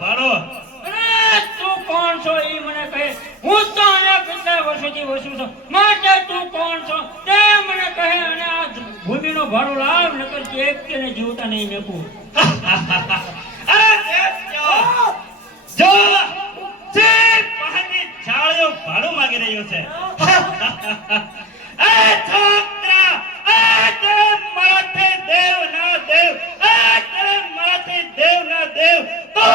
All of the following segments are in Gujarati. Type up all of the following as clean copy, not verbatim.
ભાડો. અરે તું કોણ છો ઈ મને કહે. હું તો અહીંયા કેટલા વર્ષોથી વસું છું, માટે તું કોણ છો તે મને કહે. અને આ ભૂમિનો ભાડો લાવ, નકર એક કેને જીવતા નહીં મેકું. અરે જો જે પાણી છાળ્યો ભાડું માંગી રહ્યો છે. એ છોકરા, તે માથે દેવ ના દેવ, તે માથે દેવ ના દેવ, તો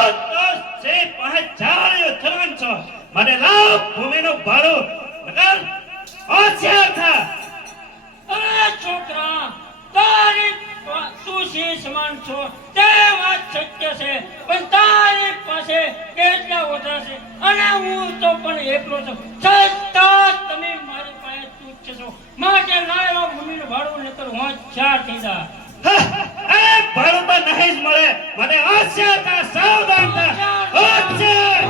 છે પાણી છાળ્યો થવાન છો. માટે લાવ ભૂમિનું ભાડું, નકર હોશિયાર થા. અરે છોકરા, તારી તું સિંહ સમાન છો તે વાત સત્ય છે, પણ તારી પાસે કેટલા ઓછા છે અને હું તો પણ એકલો છું. છતાં તમે મારી પાસે તુચ્છ છો. માટે લાવ્યો ભૂમિનું ભાડું, નકર હોશિયાર થઈ જા. ભાડું તો નહીં જ મળે. મને હોશિયાર થા, સાવધાન થા, હોશિયાર.